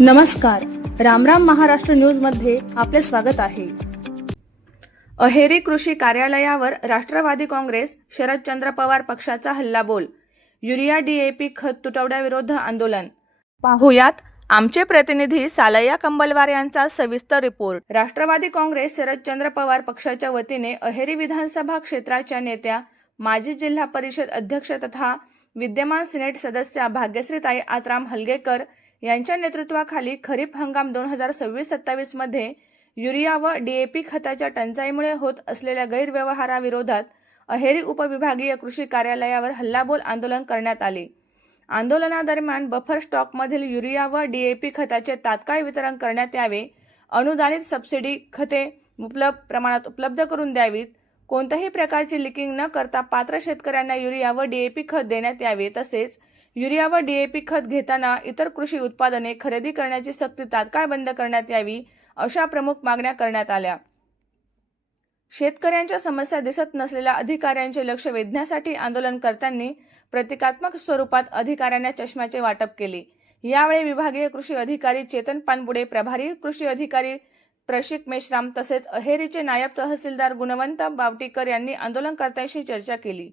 नमस्कार, रामराम महाराष्ट्र न्यूजमध्ये आपले स्वागत आहे। अहेरी कृषी कार्यालयावर राष्ट्रवादी काँग्रेस शरदचंद्र पवार पक्षाचा हल्लाबोल। युरिया डीएपी खत तुटवड्याविरोधात आंदोलन। पाहुयात आमचे प्रतिनिधी सालया कंबलवार यांचा सविस्तर रिपोर्ट। राष्ट्रवादी काँग्रेस शरदचंद्र पवार पक्षाच्या वतीने अहेरी विधानसभा क्षेत्राच्या नेत्या, माजी जिल्हा परिषद अध्यक्ष तथा विद्यमान सिनेट सदस्या भाग्यश्रीताई आत्राम हलगेकर यांच्या नेतृत्वाखाली खरीप हंगाम 2026-27 मध्ये युरिया व डीएपी खताच्या टंचाईमुळे होत असलेल्या गैरव्यवहाराविरोधात अहेरी उपविभागीय कृषी कार्यालयावर हल्लाबोल आंदोलन करण्यात आले। आंदोलनादरम्यान बफर स्टॉकमधील युरिया व डीएपी खताचे तात्काळ वितरण करण्यात यावे, अनुदानित सबसिडी खते प्रमाणात उपलब्ध करून द्यावीत, कोणत्याही प्रकारची लिकिंग न करता पात्र शेतकऱ्यांना युरिया व डीएपी खत देण्यात यावे, तसेच युरिया व डीएपी खत घेताना इतर कृषी उत्पादने खरेदी करण्याची सक्ती तात्काळ बंद करण्यात यावी, अशा प्रमुख मागण्या करण्यात आल्या। शेतकऱ्यांच्या समस्या दिसत नसलेल्या अधिकाऱ्यांचे लक्ष वेधण्यासाठी आंदोलनकर्त्यांनी प्रतिकात्मक स्वरूपात अधिकाऱ्यांना चष्म्याचे वाटप केले। यावेळी विभागीय कृषी अधिकारी चेतन पानपुडे, प्रभारी कृषी अधिकारी प्रशिक मेश्राम तसेच अहेरीचे नायब तहसीलदार गुणवंत बावटीकर यांनी आंदोलनकर्त्यांशी चर्चा केली।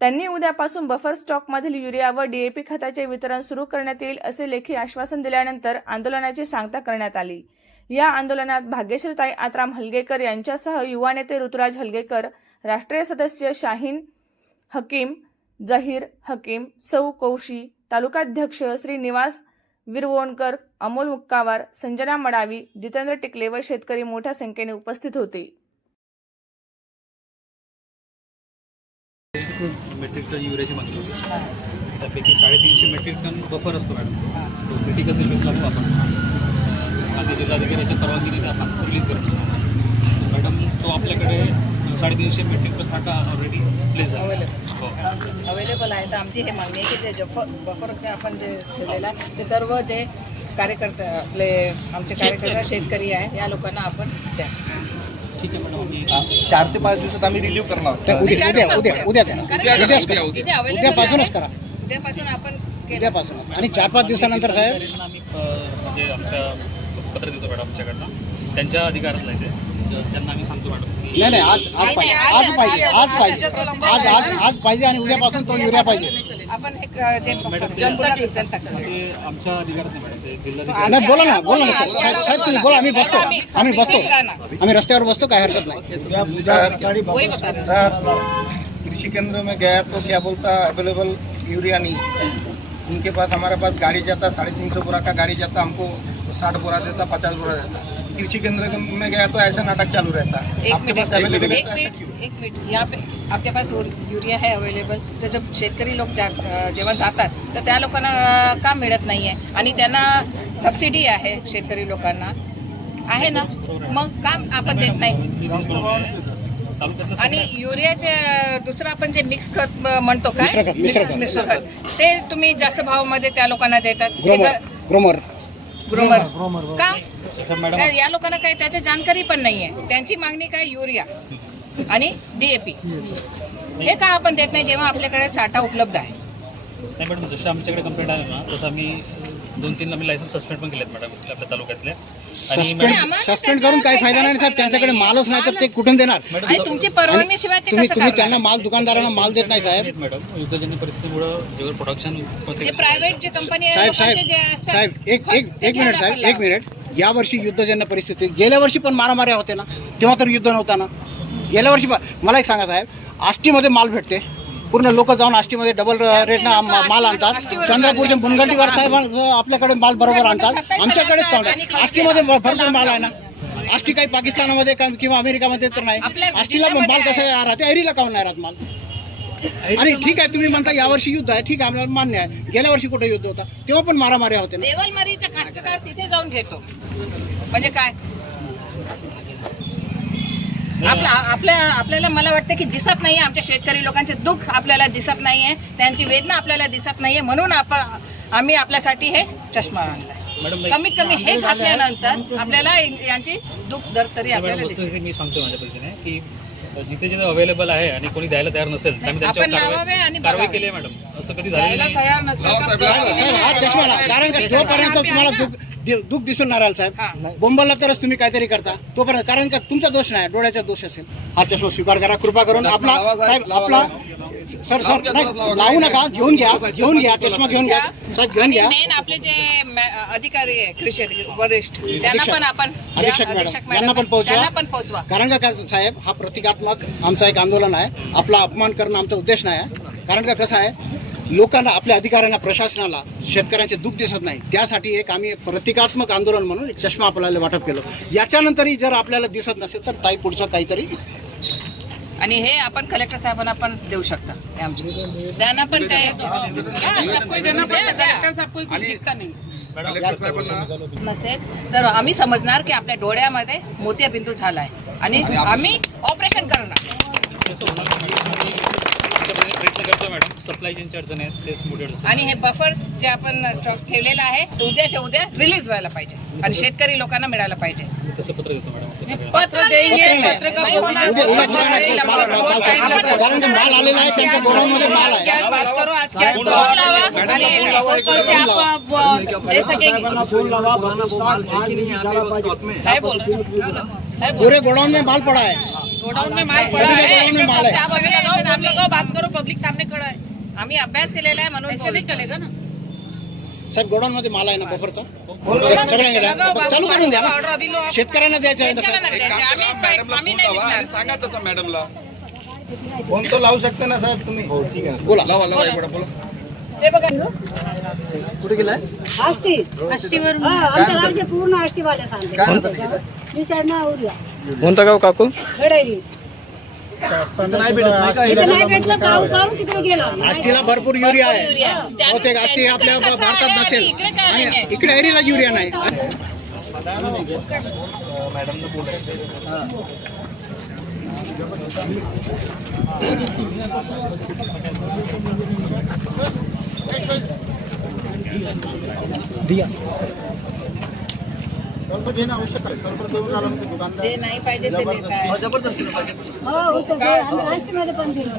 त्यांनी उद्यापासून बफर स्टॉकमधील युरिया व डीएपी खताचे वितरण सुरू करण्यात येईल असे लेखी आश्वासन दिल्यानंतर आंदोलनाची सांगता करण्यात आली। या आंदोलनात भाग्यश्रीताई आत्राम हलगेकर यांच्यासह युवा नेते ऋतुराज हलगेकर, राष्ट्रीय सदस्य शाहीन हकीम, जहीर हकीम, सौ कौशी, तालुकाध्यक्ष श्रीनिवास विरवोणकर, अमोल मुक्कावार, संजना मडावी, जितेंद्र टिकले व शेतकरी मोठ्या संख्येने उपस्थित होते। मेट्रिक टन युरियाची मागणी होती, त्यापैकी 350 मेट्रिक टन बफर असतो मॅडम, तो क्रिटिकल सिच्युएशन लागतो आपण मागे जिल्हाधिकाऱ्याच्या परवानगीने आपण रिलीज करत असतो मॅडम। तो आपल्याकडे 350 मेट्रिक टन साठा ऑलरेडी प्लेस अवेलेबल आहे। तर आमची हे मागणी आहे की ते बफर आपण जे ठेवलेलं आहे ते सर्व जे कार्यकर्ते आमचे कार्यकर्ते शेतकरी आहे या लोकांना आपण द्या। ठीक आहे मॅडम, 4 ते 5 दिवसात आम्ही रिलीव्ह करणार आहोत। उद्यापासूनच करा, उद्यापासून आपण उद्यापासून आणि 4-5 दिवसानंतर साहेब आम्ही म्हणजे आमच्या पत्र देतो मॅडम आमच्याकडनं, त्यांच्या अधिकारातलं आहे ते, त्यांना आम्ही सांगतो मॅडम की नाही आज पाहिजे आणि उद्यापासून तो युरिया पाहिजे। आपण एक जे जनपुरा डिझेल टाकलं ते आमच्या अधिकारात नाही मॅडम, ते जिल्हाधिकारी नाही बोला ना साहेब तुम्ही बोला, आम्ही बसतो आम्ही रस्त्यावर बसतो, काय हरकत नाही। कृषि केंद्र में गया तो क्या बोलता अवेलेबल यूरिया नहीं, उनके पास हमारे पास गाड़ी जाता 350 बोरा का गाड़ी जाता, हमको 60 बोरा देता, 50 बोरा देता। कृषि केंद्र में गया तो ऐसा नाटक चालू रहता। आपके पास अवेलेबल है? एक मिनट यहाँ पे आपके पास युरिया है अवेलेबल, तर जब शेतकरी लोक जेव्हा जातात तर त्या लोकांना का मिळत नाही आहे आणि त्यांना सबसिडी आहे शेतकरी लोकांना आहे ना, मग काम आपण देत नाही। आणि युरियाचे दुसरं आपण जे मिक्स खत म्हणतो काय मिश्र खत, ते तुम्ही जास्त भावामध्ये त्या लोकांना देतात। ग्रोमर का? या लोकांना काही त्याची जाणकारी पण नाही आहे। त्यांची मागणी काय युरिया आणि डीएपी, हे का आपण देत नाही जेव्हा आपल्याकडे साठा उपलब्ध आहे? नाही मॅडम, जसं आमच्याकडे कंप्लेंट आलं ना तसं आम्ही 2-3 आम्ही लायसन्स सस्पेंड पण केलेत मॅडम आपल्या तालुक्यातले। सस्पेंड करून काही फायदा नाही साहेब, त्यांच्याकडे मालच नाही तर ते कुठून देणार? आणि तुमची परवानगीशिवाय ते कसं तुम्ही करणार? त्यांना माल दुकानदारांना माल देत नाही साहेब। मॅडम, युद्धजन्य परिस्थितीमुळे जेव्हा प्रोडक्शन जे प्रायव्हेट जे कंपनी आहे साहेब लोकांचे जे असतात, साहेब एक मिनिट साहेब, एक मिनिट। या वर्षी युद्धजन्य परिस्थिती, गेल्या वर्षी पण मारामाऱ्या होते ना, तेव्हा तर युद्ध नव्हता ना। गेल्या वर्षी मला एक सांगा साहेब, आष्टीमध्ये माल भेटते, पूर्ण लोक जाऊन आष्टीमध्ये डबल रेटना माल आणतात। चंद्रपूरचे मुनगंटीवार साहेब आपल्याकडे माल बरोबर आणतात, आमच्याकडेच काउंट आहे। आष्टीमध्ये भरपूर माल आहे ना, आष्टी काही पाकिस्तानामध्ये किंवा अमेरिकामध्ये तर नाही, आष्टीला माल कसं राहते, अहेरीला काउंट नाही राहत माल। आणि ठीक आहे तुम्ही म्हणता यावर्षी युद्ध आहे, ठीक आहे आपल्याला मान्य आहे। गेल्या वर्षी कुठे युद्ध होता, तेव्हा पण मारामाऱ्या होते ना। देवलमरीचा कास्तकार तिथे जाऊन घेतो म्हणजे काय? आपल्याला मला वाटतं की दिसत नाहीये, आमच्या शेतकरी लोकांचे दुःख आपल्याला दिसत नाहीये, त्यांची वेदना आपल्याला दिसत नाहीये, म्हणून आम्ही आपल्यासाठी हे चष्मा आणलाय। कमीत कमी हे घातल्यानंतर आपल्याला यांची दुःख दर तरी आपल्याला दिसते। मी सांगतो माझ्या पद्धतीने की जिथे जिथे अवेलेबल आहे आणि कोणी द्यायला तयार नसेल आपण लावावे आणि कारवाई केली आहे मॅडम, असं कधी झालेलं नाही। तयार नसेल हा चष्मा कारण जोपर्यंत तुम्हाला दुःख दिसून नाही राहिलं साहेब. बोंबलला तरच तुम्ही काहीतरी करता तोपर्यंत, कारण का तुमचा दोष नाही, डोळ्याचा दोष असेल. हा चष्मा स्वीकार करा कृपा करून. आपला साहेब आपला सर नाही लावू नका, घेऊन घ्या चष्मा घेऊन घ्या साहेब, घेऊन घ्या. मेन आपले जे अधिकारी आहे कृषी अधिकारी वरिष्ठ त्यांना पण आपण अधीक्षक मॅडम यांना पण त्यांना पण पोहोचवा. पोहोचवा. कारण का साहेब हा प्रतिकात्मक आमचा एक आंदोलन आहे. आपला अपमान करणं आमचा उद्देश नाही आहे. कारण का कसं आहे, लोकांना, आपल्या अधिकाऱ्यांना, प्रशासनाला शेतकऱ्यांचे दुःख दिसत नाही, त्यासाठी एक आम्ही प्रतिकात्मक आंदोलन म्हणून एक चष्मा आपल्याला वाटप केलं. याच्यानंतरही जर आपल्याला दिसत नसेल तर ताई पुढचं काहीतरी. आणि हे आपण कलेक्टर साहेबांना पण देऊ शकता. हे आमचे त्यांना पण ते नसेल तर आम्ही समजणार की आपल्या डोळ्यामध्ये मोतियाबिंदू झालाय आणि आम्ही ऑपरेशन करणार. प्रयत्न करतो मॅडम. सप्लाय चेनची अडचण आहे, तेच मोठी अडचण. आणि हे बफर्स जे आपण स्टॉक ठेवलेला आहे उद्याच्या उद्या रिलीज व्हायला पाहिजे आणि शेतकरी लोकांना मिळायला पाहिजे. तसं पत्र देतो मॅडम. पत्र देंगे, कारण माल आलेला आहे, त्यांच्या गोडाऊनमध्ये माल आहे. पूरे गोडाऊन में माल पड़ा है. गोडाऊन में माल सभी के गोडाऊन में माल है. बात करो, पब्लिक सामने खड़ा है. आम्ही अभ्यास केलेला आहे म्हणून ऐसे नाही चलेगा ना. साहेब गोडाऊन मध्ये माल आहे ना बफरचा, सगळ्यांना चालू करून द्या ना. शेतकऱ्यांना द्यायचं आहे ना शेतकऱ्यांना साहेब. द्यायचे. आम्ही नाही विकणार. सांगा तसं मॅडमला. फोन तो लावू शकता ना साहेब तुम्ही. बोला. लावा इकडे बोला. ते बघा कुठे गेलाय? आष्टीवर आमच्या गावचे पूर्ण आष्टीवाले सांगते. मी साईडना उरला कोणतं गाव काकू? घडायली नाही भेटत नाही का? इथं नाही भेटलं गाव गाव तिकडे गेला. आष्टीला भरपूर युरिया आहे. युरिया. बहुतेक आष्टी आपल्या कसं भारतात आहे? नसेल. इकडे का नाही आणि आहे? इकडे एरीला युरिया नाही. जे नाही पाहिजे ते देत आहे. हो होतं ते आम्ही आष्टीमध्ये पण दिलं.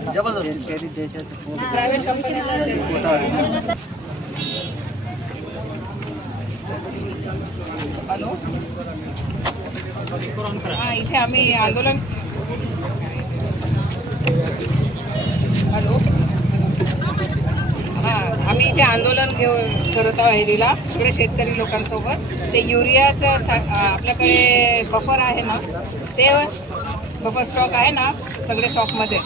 प्रायव्हेट कंपनीला हॅलो. हा इथे आम्ही आंदोलन. हॅलो. हा आम्ही इथे आंदोलन करत आहोत एरीला सगळे शेतकरी लोकांसोबत. ते युरियाचं आपल्याकडे बफर आहे ना, ते बफर स्टॉक आहे ना सगळे स्टॉकमध्ये.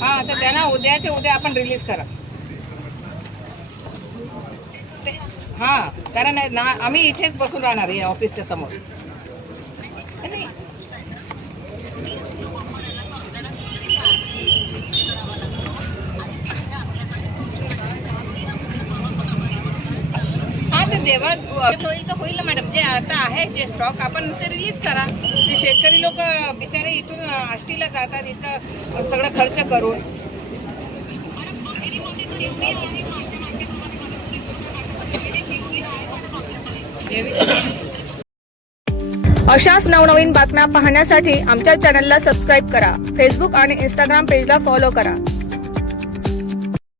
हां तर त्यांना उद्याच्या उद्या आपण रिलीज करा. हां कारण ना आम्ही इथेच बसून राहणार या ऑफिसच्या समोर. नाही हां तर जेव्हा होईल तर होईल ना मॅडम. जे आता आहे जे स्टॉक आपण ते रिलीज करा. ते शेतकरी लोक बिचारे इथून आष्टीला जातात इतकं सगळं खर्च करून. अशाच नवनवीन बातम्या पाहण्यासाठी आमच्या चॅनलला सबस्क्राईब करा. फेसबुक आणि इंस्टाग्राम पेजला फॉलो करा.